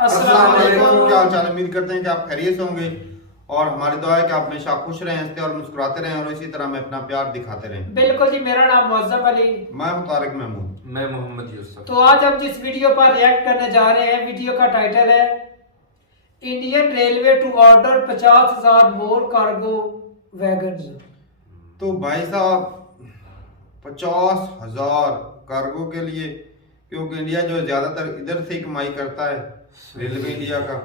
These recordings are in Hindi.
अस्सलाम वालेकुम, क्या हाल चाल। उम्मीद करते हैं कि आप खैरियत से होंगे और हमारी दुआ है कि आप हमेशा खुश रहें, हंसते और मुस्कुराते रहें और इसी तरह हमें अपना प्यार दिखाते रहें। बिल्कुल जी, मेरा नाम मुअज़्ज़म अली, मैं हूं तारिक महमूद, मैं मोहम्मद यूसुफ। तो आज हम जिस वीडियो पर रिएक्ट करने जा रहे हैं, वीडियो का टाइटल है Indian railway to order 50,000 more cargo wagons. तो भाई साहब 50,000 कार्गो के लिए, क्योंकि इंडिया जो ज्यादातर इधर से ही कमाई करता है, रेलवे इंडिया का।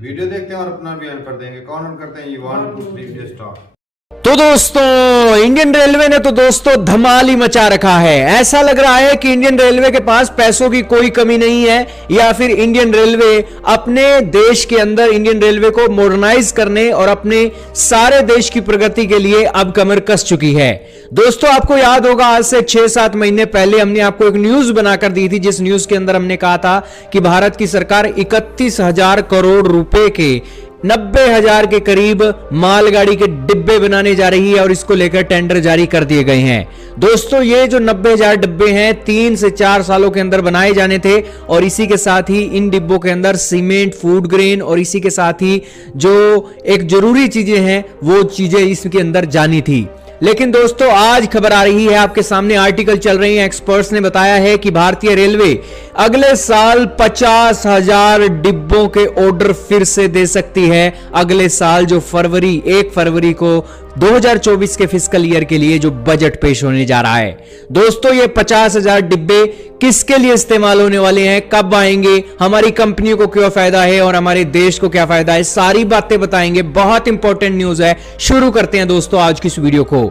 वीडियो देखते हैं और अपना बयान कर देंगे। कौन ऑन करते हैं? ये 1 2 3 वीडियो स्टार्ट। तो दोस्तों, इंडियन रेलवे ने तो दोस्तों धमाल ही मचा रखा है। ऐसा लग रहा है कि इंडियन रेलवे के पास पैसों की कोई कमी नहीं है, या फिर इंडियन रेलवे अपने देश के अंदर इंडियन रेलवे को मॉडर्नाइज करने और अपने सारे देश की प्रगति के लिए अब कमर कस चुकी है। दोस्तों, आपको याद होगा आज से 6-7 महीने पहले हमने आपको एक न्यूज बनाकर दी थी, जिस न्यूज के अंदर हमने कहा था कि भारत की सरकार 31,000 करोड़ रुपए के 90,000 के करीब मालगाड़ी के डिब्बे बनाने जा रही है और इसको लेकर टेंडर जारी कर दिए गए हैं। दोस्तों, ये जो 90,000 डिब्बे हैं 3 से 4 सालों के अंदर बनाए जाने थे और इसी के साथ ही इन डिब्बों के अंदर सीमेंट, फूड ग्रेन और इसी के साथ ही जो एक जरूरी चीजें हैं वो चीजें इसके अंदर जानी थी। लेकिन दोस्तों, आज खबर आ रही है, आपके सामने आर्टिकल चल रही है, एक्सपर्ट्स ने बताया है कि भारतीय रेलवे अगले साल 50,000 डिब्बों के ऑर्डर फिर से दे सकती है। अगले साल जो 1 फरवरी को 2024 के फिस्कल ईयर के लिए जो बजट पेश होने जा रहा है। दोस्तों, ये 50,000 डिब्बे किसके लिए इस्तेमाल होने वाले हैं, कब आएंगे, हमारी कंपनियों को क्या फायदा है और हमारे देश को क्या फायदा है, सारी बातें बताएंगे। बहुत इंपॉर्टेंट न्यूज है। शुरू करते हैं दोस्तों आज की इस वीडियो को।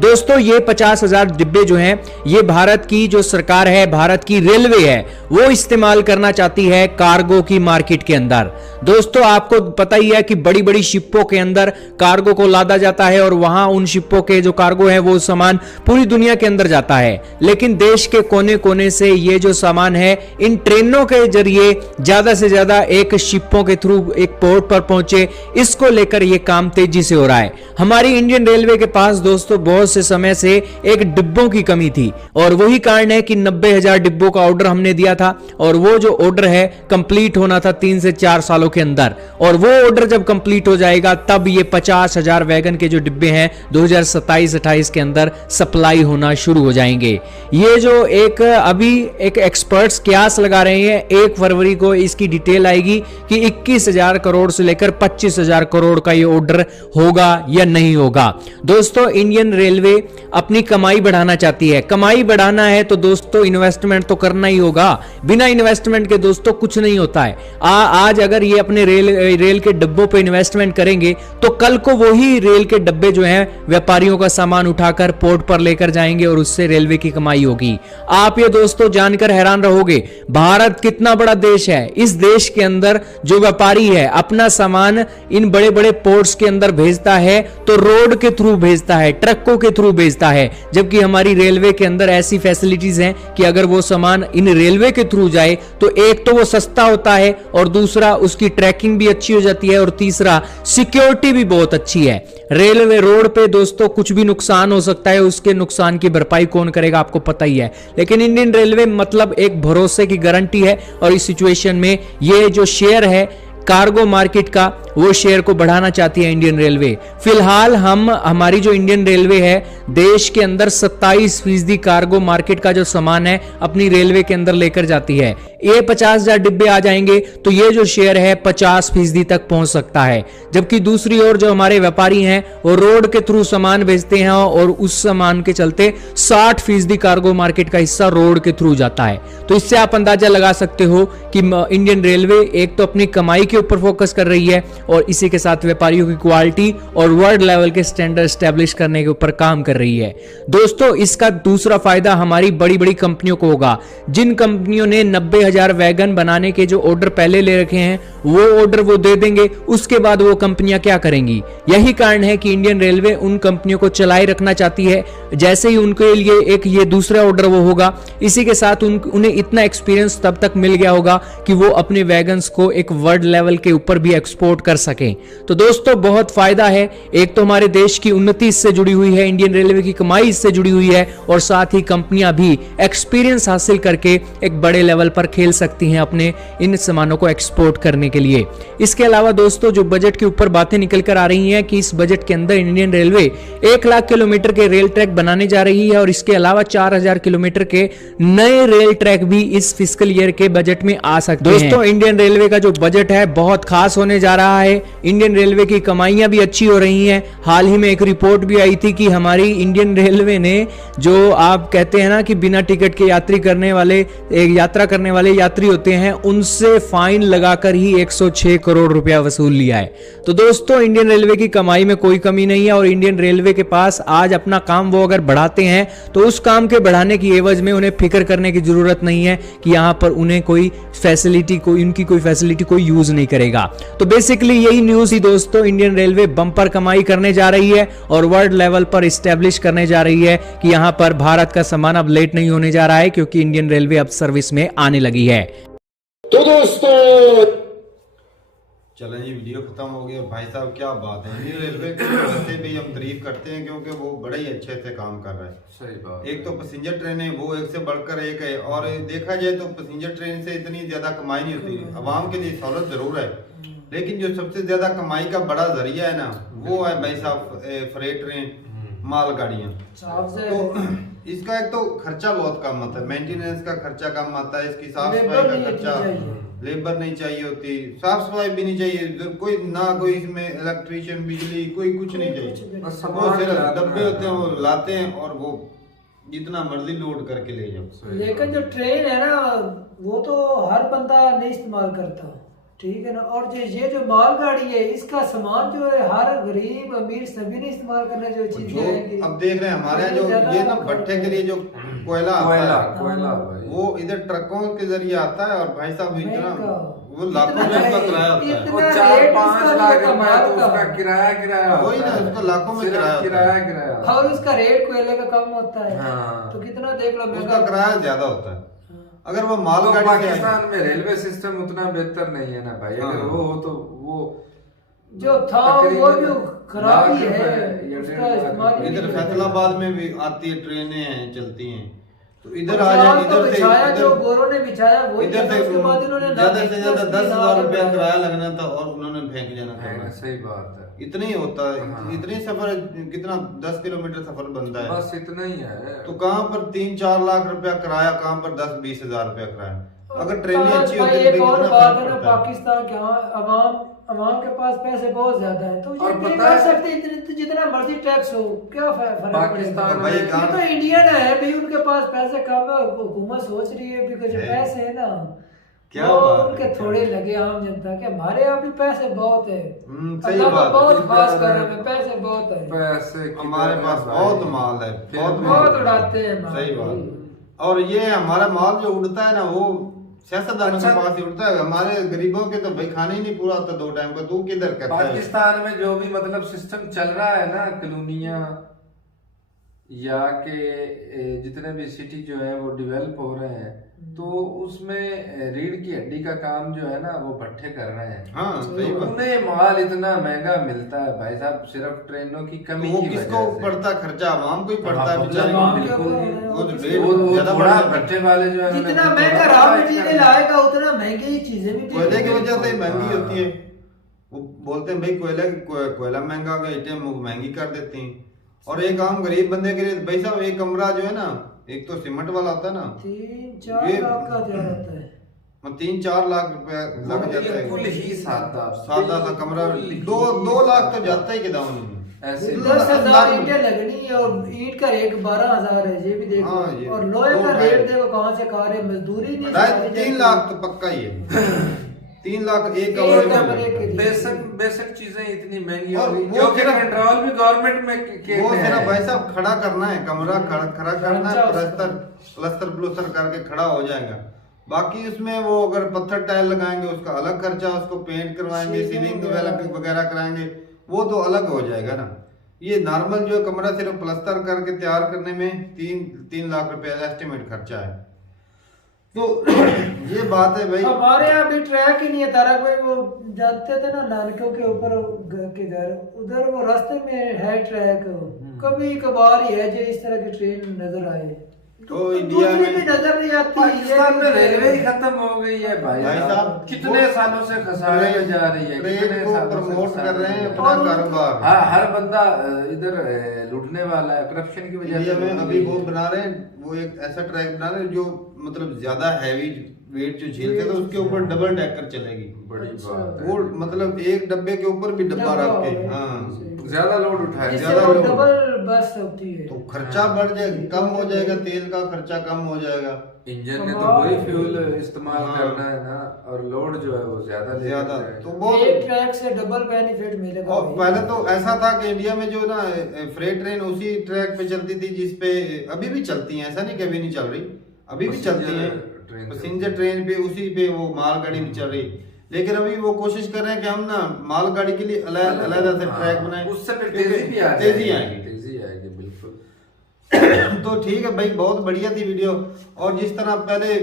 दोस्तों, ये 50,000 डिब्बे जो हैं, ये भारत की जो सरकार है, भारत की रेलवे है, वो इस्तेमाल करना चाहती है कार्गो की मार्केट के अंदर। दोस्तों, आपको पता ही है कि बड़ी बड़ी शिपों के अंदर कार्गो को लादा जाता है और वहां उन शिपों के जो कार्गो है वो सामान पूरी दुनिया के अंदर जाता है। लेकिन देश के कोने कोने से ये जो सामान है इन ट्रेनों के जरिए ज्यादा से ज्यादा एक शिपों के थ्रू एक पोर्ट पर पहुंचे, इसको लेकर ये काम तेजी से हो रहा है। हमारी इंडियन रेलवे के पास दोस्तों बहुत से समय से एक डिब्बों की कमी थी और वही कारण है कि 90,000 डिब्बों का ऑर्डर हमने दिया था और वो जो ऑर्डर है कंप्लीट होना था 3 से 4 सालों के अंदर, और वो ऑर्डर जब कंप्लीट हो जाएगा तब ये 50,000 वैगन के जो डिब्बे हैं 2027-28 के अंदर सप्लाई होना शुरू हो जाएंगे। ये जो अभी एक एक्सपर्ट्स कयास लगा रहे हैं 1 फरवरी को इसकी डिटेल आएगी कि 21,000 करोड़ से लेकर 25,000 करोड़ का ये ऑर्डर होगा या नहीं होगा। दोस्तों, इंडियन रेलवे अपनी कमाई बढ़ाना चाहती है। कमाई बढ़ाना है तो दोस्तों इन्वेस्टमेंट तो करना ही होगा। बिना इन्वेस्टमेंट के दोस्तों कुछ नहीं होता है। आज अगर ये अपने रेल के डब्बों पे इन्वेस्टमेंट करेंगे तो कल को वही रेल के डब्बे जो हैं व्यापारियों का सामान उठाकर पोर्ट पर लेकर जाएंगे और उससे रेलवे की कमाई होगी। आप ये दोस्तों जानकर हैरान रहोगे, भारत कितना बड़ा देश है। इस देश के अंदर जो व्यापारी है अपना सामान इन बड़े बड़े पोर्ट्स के अंदर भेजता है तो रोड के थ्रू भेजता है, ट्रकों के थ्रू भेजता है, जबकि हमारी रेलवे के अंदर ऐसी फैसिलिटीज हैं कि अगर वो सामान इन रेलवे के थ्रू जाए तो एक तो वो सस्ता होता है और दूसरा उसकी ट्रैकिंग भी अच्छी हो जाती है और तीसरा सिक्योरिटी भी बहुत अच्छी है। रेलवे रोड पे दोस्तों कुछ भी नुकसान हो सकता है, उसके नुकसान की भरपाई कौन करेगा आपको पता ही है। लेकिन इंडियन रेलवे मतलब एक भरोसे की गारंटी है और इस सिचुएशन में ये जो शेयर है कार्गो मार्केट का, वो शेयर को बढ़ाना चाहती है इंडियन रेलवे। फिलहाल हमारी जो इंडियन रेलवे है देश के अंदर 27% कार्गो मार्केट का जो सामान है अपनी रेलवे के अंदर लेकर जाती है। ये 50,000 डिब्बे आ जाएंगे तो ये जो शेयर है 50% तक पहुंच सकता है। जबकि दूसरी ओर जो हमारे व्यापारी हैं वो रोड के थ्रू सामान भेजते हैं और उस सामान के चलते 60% कार्गो मार्केट का हिस्सा रोड के थ्रू जाता है। तो इससे आप अंदाजा लगा सकते हो कि इंडियन रेलवे एक तो अपनी कमाई के ऊपर फोकस कर रही है और इसी के साथ व्यापारियों की क्वालिटी और वर्ल्ड लेवल के स्टैंडर्ड स्टैब्लिश करने के ऊपर काम कर रही है। दोस्तों, इसका दूसरा फायदा हमारी बड़ी बड़ी कंपनियों को होगा। जिन कंपनियों ने 90,000 वैगन बनाने के जो ऑर्डर पहले ले रखे हैं वो ऑर्डर वो दे देंगे, उसके बाद वो कंपनियां क्या करेंगी। यही कारण है कि इंडियन रेलवे उन कंपनियों को चलाए रखना चाहती है। जैसे ही उनके लिए एक ये दूसरा ऑर्डर वो होगा, इसी के साथ उन्हें इतना एक्सपीरियंस तब तक मिल गया होगा कि वो अपने वैगन्स को एक वर्ल्ड लेवल के ऊपर भी एक्सपोर्ट कर कर सकें। तो दोस्तों बहुत फायदा है, एक तो हमारे देश की उन्नति इससे जुड़ी हुई है, इंडियन रेलवे की कमाई इससे जुड़ी हुई है, और साथ ही कंपनियां भी एक्सपीरियंस हासिल करके एक बड़े लेवल पर खेल सकती हैं अपने इन सामानों को एक्सपोर्ट करने के लिए। इसके अलावा दोस्तों जो बजट के ऊपर बातें निकल कर आ रही हैं कि इस बजट के अंदर इंडियन रेलवे 1 लाख किलोमीटर के रेल ट्रैक बनाने जा रही है, और इसके अलावा 4000 किलोमीटर के नए रेल ट्रैक भी इस फिस्कल ईयर के बजट में आ सकते हैं। दोस्तों इंडियन रेलवे का जो बजट है बहुत खास होने जा रहा है। इंडियन रेलवे की कमाइयां भी अच्छी हो रही हैं। हाल ही में एक रिपोर्ट भी आई थी कि हमारी इंडियन रेलवे ने, जो आप कहते हैं ना कि बिना टिकट के यात्रा करने वाले यात्री होते हैं, उनसे फाइन लगाकर ही 106 करोड़ रुपया वसूल लिया है। तो दोस्तों इंडियन रेलवे की कमाई में कोई कमी नहीं है, और इंडियन रेलवे के पास आज अपना काम वो अगर बढ़ाते हैं तो उस काम के बढ़ाने की एवज में उन्हें फिक्र करने की जरूरत नहीं है कि यहां पर उन्हें कोई फैसिलिटी कोई यूज नहीं करेगा। तो बेसिकली यही न्यूज ही दोस्तों, इंडियन रेलवे बम्पर कमाई करने जा रही है और वर्ल्ड लेवल पर इस्टेब्लिश करने जा रही है कि यहां पर भारत का सामान अब लेट नहीं होने जा रहा है, क्योंकि इंडियन रेलवे अब सर्विस में आने लगी है। तो दोस्तों चलें जी, वीडियो खत्म हो गई। और भाई साहब क्या बात है, इंडियन रेलवे की वैसे भी हम तारीफ करते हैं क्योंकि वो बड़े ही अच्छे से काम कर रहा है। सही बात। एक तो पैसेंजर ट्रेन है वो एक से बढ़कर एक है, और देखा जाए तो पैसेंजर ट्रेन से इतनी ज्यादा कमाई नहीं होती। आवाम के लिए सहूलत जरूर है, लेकिन जो सबसे ज्यादा कमाई का बड़ा जरिया है ना, वो है भाई साहब फ्रेट ट्रेन, मालगाड़ियाँ। तो इसका एक तो खर्चा बहुत कम आता है, मेंटेनेंस का खर्चा कम आता है, इसकी साफ सफाई का खर्चा, लेबर नहीं चाहिए होती, साफ सफाई भी नहीं चाहिए, कोई ना कोई इसमें इलेक्ट्रिशियन, बिजली, कोई कुछ नहीं चाहिए। वो सिर्फ डब्बे होते हैं, वो लाते हैं और वो जितना मर्जी लोड करके ले जाओ। लेकिन जो ट्रेन है ना, वो तो हर बंदा नहीं इस्तेमाल करता, ठीक है ना। और ये जो मालगाड़ी है, इसका सामान जो है हर गरीब अमीर सभी ने इस्तेमाल करना जो चीजें हैं। अब देख रहे हैं हमारे जो ये ना भट्टे के लिए जो कोयला वो इधर ट्रकों के जरिए आता है, और भाई साहब इतना वो लाखों में उसका किराया होता है, वो 4-5 लाख रुपए तो उसका किराया वही ना, उसका लाखों में किराया, और उसका रेट कोयले का कम होता है। तो कितना देख लो, उसका किराया ज्यादा होता है। अगर वो मालगाड़ी तो पाकिस्तान में रेलवे सिस्टम उतना बेहतर नहीं है ना भाई। अगर वो हो तो वो जो था वो भी खराब ही है, उसका इस्तेमाल। इधर फैसलाबाद में भी आती है, ट्रेनें हैं चलती हैं, तो इधर आ जाए, इधर से जो गोरों ने बिछाया वो इधर से ज्यादा से ज्यादा 10,000 रुपया किराया लगना था और उन्होंने फेंक जाना था। सही बात है, इतना ही होता है। इतनी सफर कितना 10 किलोमीटर सफर बनता है, बस इतना ही है। तो कहाँ पर 3-4 लाख रुपया किराया, कहाँ पर 10-20 हजार रुपया किराया। अगर ट्रेनें अच्छी होती है, एक और बात है ना, पाकिस्तान के अवाम के पास पैसे बहुत ज्यादा है, तो ये नहीं कर सकते जितना मर्जी टैक्स हो, क्या फर्क पाकिस्तान भाई तो इंडियन है भाई, उनके पास पैसे कम है, हुकूमत सोच रही है कि जो पैसे है ना क्या उनके थोड़े लगे आम जनता के। हमारे यहाँ भी पैसे बहुत है, सही बात, बहुत खास कर रहे हैं, पैसे बहुत है, पैसे हमारे पास बहुत माल है, बहुत उड़ाते हैं। सही बात। और ये हमारा माल जो उड़ता है ना, वो सियासतदानों के पास ही उड़ता है। हमारे गरीबों के तो भाई खाने ही नहीं पूरा होता 2 टाइम का, तू किधर करता है। पाकिस्तान में जो भी मतलब सिस्टम चल रहा है ना, कॉलोनियां या के जितने भी सिटी जो है वो डेवलप हो रहे हैं, तो उसमें रीढ़ की हड्डी का काम जो है ना वो भट्टे कर रहे हैं। हाँ, सही बात। उन्हें माल इतना महंगा मिलता है भाई साहब, सिर्फ ट्रेनों की कमी वो की किसको पड़ता खर्चा, आवाम को ही पड़ता है बेचारे को। वो थोड़ा भट्टे वाले जो है जितना महंगा रॉ मटेरियल आएगा उतना महंगी ही चीजें भी कोयले की वजह से महंगी होती है। वो बोलते हैं भाई कोयला महंगा हो गया, ईंटें महंगी कर देती हैं। और एक आम गरीब बंदे के लिए भाई साहब एक कमरा जो है ना, एक तो सीमेंट वाला होता है ना, 3-4 लाख का जाता है, 3-4 लाख रुपया लग जाता है। बिल्कुल ही सादा सा कमरा 2 लाख तो जाता ही किदा ऐसे 10,000 ईंटें लगनी है, और ईंट का रेट 12,000 है, ये भी देखो। और लोहे का रेट देखो कहाँ से खा रहे, मजदूरी नहीं। 3 लाख तो पक्का ही है। 3 लाख एक कमरे में। बेसिक चीजें इतनी महंगी हो गई, जो कि कंट्रोल भी गवर्नमेंट में वो सिर्फ भाई साहब खड़ा करना है, कमरा खड़ा करना है, प्लस्तर करके खड़ा हो जाएगा। बाकी उसमें वो अगर पत्थर टाइल लगाएंगे उसका अलग खर्चा, उसको पेंट करवाएंगे, सीलिंग वगैरह कराएंगे, वो तो अलग हो जाएगा ना। ये नॉर्मल जो कमरा सिर्फ प्लस्तर करके तैयार करने में 3 लाख रुपए एस्टिमेट खर्चा है। तो ये बात है भाई। हमारे यहाँ भी ट्रैक ही नहीं है तारक भाई। वो जाते थे ना नानकों के ऊपर के घर, उधर वो रास्ते में है ट्रैक, कभी कभार ही है जो इस तरह की ट्रेन नजर आए। तो इंडिया दूसरी में भी नजर नहीं आती। पाकिस्तान में रेलवे ही खत्म हो गई है भाई भाई साहब, कितने वो सालों से खसारे में जा रही है, ट्रेन कितने को सालों से प्रमोट खसारे कर रहे हैं में। अपना कारोबार। हाँ, हर बंदा इधर लूटने वाला है, करप्शन की वजह इंडिया से में अभी वो बना रहे हैं, वो एक ऐसा ट्रैक बना रहे हैं जो मतलब ज्यादा हैवी वेट जो झेलते हैं तो उसके ऊपर डबल डेकर चलेगी। बड़ी अच्छा। बात है। वो मतलब एक डब्बे के ऊपर भी डब्बा रख के, हाँ ज्यादा लोड उठाए, इससे ज्यादा वो लोग। डबल बस होती है। तो खर्चा बढ़ जाएगा, कम हो जाएगा, तेल का खर्चा कम हो जाएगा। इंजन ने तो वही फ्यूल इस्तेमाल हाँ। करना है ना, और लोड जो है वो ज्यादा लेकर ज्यादा जाएगा। तो वो एक ट्रैक से डबल बेनिफिट मिलेगा और भाई। पहले तो ऐसा था कि इंडिया में जो ना फ्रेट ट्रेन उसी ट्रैक पे चलती थी जिसपे अभी भी चलती हैं, ऐसा नहीं कभी नहीं चल रही, अभी भी चलती हैं ट्रेन पैसेंजर ट्रेन पे, उसी पे वो मालगाड़ी भी चल रही। लेकिन अभी वो कोशिश कर रहे हैं कि हम ना मालगाड़ी के लिए अलग से ट्रैक बनाए, उससे फिर तेजी भी आ तेजी जाएगी, आएगी। तेजी आएगी बिल्कुल। तो ठीक है भाई, बहुत बढ़िया थी वीडियो। और जिस तरह पहले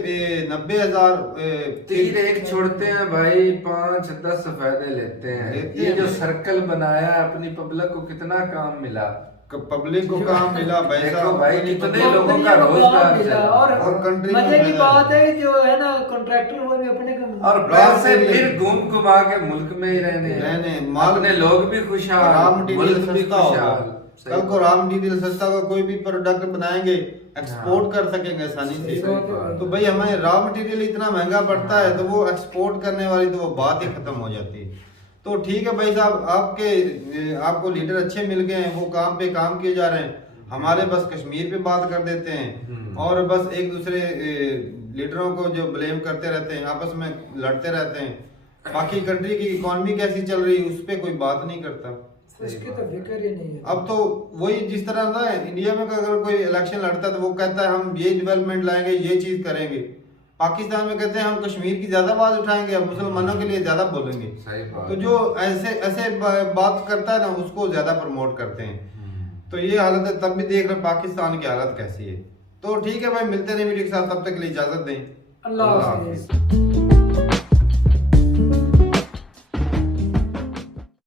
90,000 तीर एक छोड़ते हैं भाई, 5-10 फायदे लेते हैं। लेते ये हैं। जो सर्कल बनाया अपनी पब्लिक को कितना काम मिला, पब्लिक को काम मिला, पैसा देखो भाई कितने लोगों का कंपनियों को रोजगार काम मिला। चला। और कंट्री मजे की में बात है जो है ना, कॉन्ट्रैक्टर वो भी अपने और पैसे फिर घूम घुमा के मुल्क में ही रहने, अपने लोग भी खुशहाल, रॉ मटेरियल मुल्क भी सस्ता होगा। खुशहाल। सही कल को रॉ मटेरियल सस्ता होगा, कोई भी प्रोडक्ट बनाएंगे एक्सपोर्ट कर सकेंगे आसानी से। सही बात है। तो भाई हमें रॉ मटेरियल इतना महंगा पड़ता है तो वो एक्सपोर्ट करने वाली तो वो बात ही खत्म हो जाती है। तो ठीक है भाई साहब, आपको लीडर अच्छे मिल गए हैं, वो काम पे काम किए जा रहे हैं। हमारे बस कश्मीर पे बात कर देते हैं और बस एक दूसरे लीडरों को जो ब्लेम करते रहते हैं, आपस में लड़ते रहते हैं। बाकी कंट्री की इकोनॉमी कैसी चल रही है उस पर कोई बात नहीं करता। उसकी तो फिक्र ही नहीं है। अब तो वही जिस तरह ना इंडिया में अगर कोई इलेक्शन लड़ता है तो वो कहता है हम ये डेवलपमेंट लाएंगे, ये चीज करेंगे। पाकिस्तान में कहते हैं हम कश्मीर की ज्यादा आवाज उठाएंगे, अब मुसलमानों के लिए ज्यादा बोलेंगे। सही बात। तो जो ऐसे बात करता है ना उसको ज्यादा प्रमोट करते हैं। तो ये हालत है, तब भी देख रहे पाकिस्तान की हालत कैसी है। तो ठीक है भाई, मिलते नहीं वीडियो के साथ, तब तक के लिए इजाजत दें। अल्लाह हाफिज़।